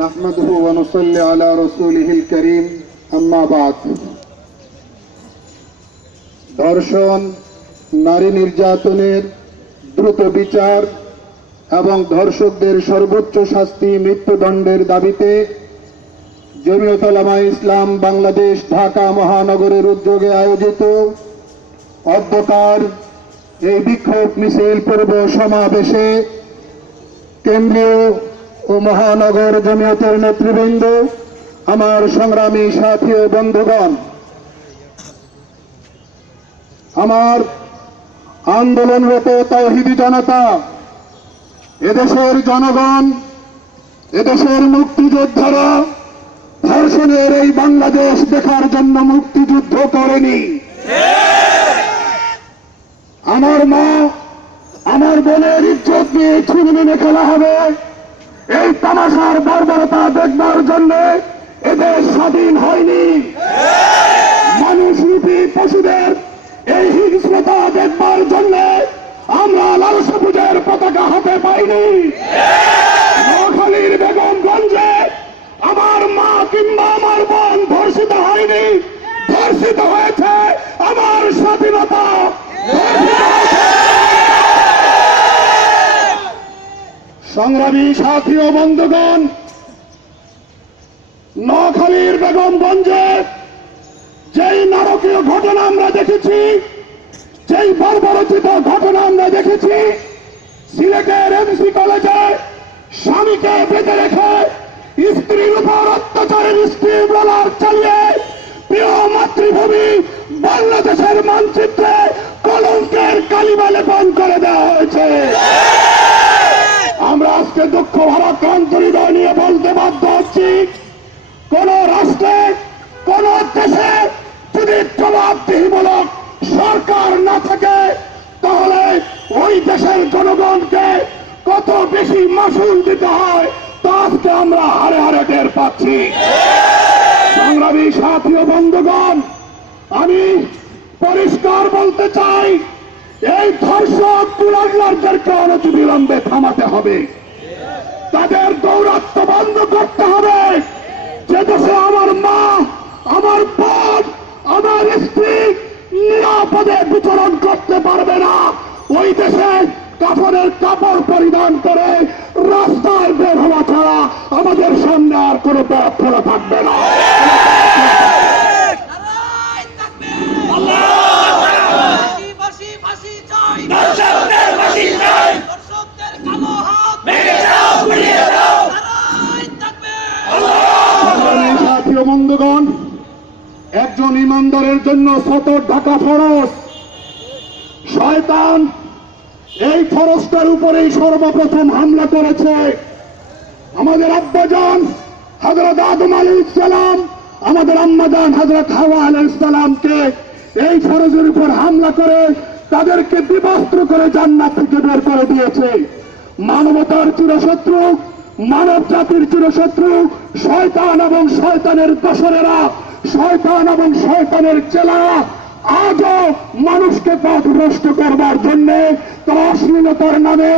নাহমাদুহু ওয়া নুসাল্লি আলা রাসূলিহিল কারীম, আম্মা বাদ। ধর্ষণ, নারী নির্যাতনের দ্রুত বিচার এবং ধর্ষকদের সর্বোচ্চ শাস্তি মৃত্যুদণ্ডের দাবিতে জমিয়ত উলামায়ে ইসলাম বাংলাদেশ ঢাকা মহানগরের উদ্যোগে আয়োজিত অদ্যকার এই বিক্ষোভ মিছিল পূর্ব সমাবেশে কেন্দ্রীয় ও মহানগর জমিয়তের নেতৃবৃন্দ, আমার সংগ্রামী সাথী ও বন্ধুগণ, আমার আন্দোলনরত তাওহীদি জনতা, এদেশের জনগণ, এদেশের মুক্তিযোদ্ধারা ধর্ষণের এই বাংলাদেশ দেখার জন্য মুক্তিযুদ্ধ করেনি। আমার মা, আমার বোনের ইজ্জত নিয়ে ছুরি খেলা হবে, এই তামাশার বর্বরতা দেখবার জন্য এদেশ স্বাধীন হয়নি। মানুষরূপী পশুদের এই হিংস্রতা দেখবার জন্য আমরা লাল সবুজের পতাকা হাতে পাইনি। নোয়াখালীর বেগমগঞ্জে আমার মা কিংবা আমার বোন ধর্ষিত হয়নি, ধর্ষিত হয়েছে আমার স্বাধীনতা। সংগ্রামী সাথী ও বন্ধুগণ, নোয়াখালীর বেগমগঞ্জে যেই নারকীয় ঘটনা আমরা দেখেছি, যেই বর্বরচিত ঘটনা আমরা দেখেছি, সিলেটের এমসি কলেজে স্বামীকে বেঁধে রেখে স্ত্রীর উপর অত্যাচারের স্ত্রী বলার চালিয়ে প্রিয় মাতৃভূমি বাংলাদেশের মানচিত্রে কলঙ্কের কালিমা লেপন করে দেওয়া হয়েছে। আমরা আজকে দুঃখ ভারাক্রান্ত হৃদয় নিয়ে বলতে বাধ্য হচ্ছি, কোন রাষ্ট্রে, কোন দেশে যদি জবাবদিহিমূলক সরকার না থাকে, তাহলে ওই দেশের জনগণকে কত বেশি মাসুল দিতে হয় তা আজকে আমরা হারে হারে টের পাচ্ছি। সংগ্রামী সাথী ও বন্ধুগণ, আমি পরিষ্কার বলতে চাই, এই ধর্ষক কুলাঙ্গারদেরকে অনতিবিলম্বে থামাতে হবে, তাদের দৌরাত্ম্য বন্ধ করতে হবে। যে দেশে আমার মা, আমার বোন, আমার স্ত্রী নিরাপদে বিচরণ করতে পারবে না, ওই দেশে কাফনের কাপড় পরিধান করে রাস্তায় বের হওয়া ছাড়া আমাদের সামনে আর কোনো পথ খোলা থাকবে না। বন্ধুগণ, একজন ইমানদারের জন্য সতর ঢাকা ফরজ। শয়তান এই ফরজটার উপরেই সর্বপ্রথম হামলা করেছে। আমাদের আব্বাজান হযরত আদম আলাইহিস সালাম, আমাদের আম্মাজান হযরত হাওয়া আলাইহিস সালামকে এই ফরজের উপর হামলা করে তাদেরকে বিবস্ত্র করে জান্নাত থেকে বের করে দিয়েছে। মানবতার চিরশত্রু, মানব জাতির চিরশত্রু শয়তান এবং শয়তানের দোসরেরা, শয়তান এবং শয়তানের চেলারা আজও মানুষকে পথভ্রষ্ট করবার জন্য তারা অশ্লীলতার নামে,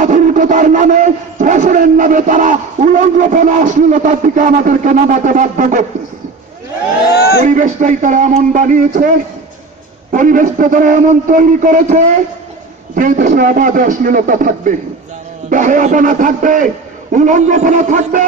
আধুনিকতার নামে, ফ্যাশনের নামে তারা উলঙ্গপনা অশ্লীলতার দিকে আমাদেরকে নামাতে বাধ্য করতেছে। পরিবেশটাই তারা এমন বানিয়েছে, পরিবেশটা তারা এমন তৈরি করেছে যে দেশে অবাধে অশ্লীলতা থাকবে, বেহায়াপনা থাকবে, উলঙ্গপনা থাকবে,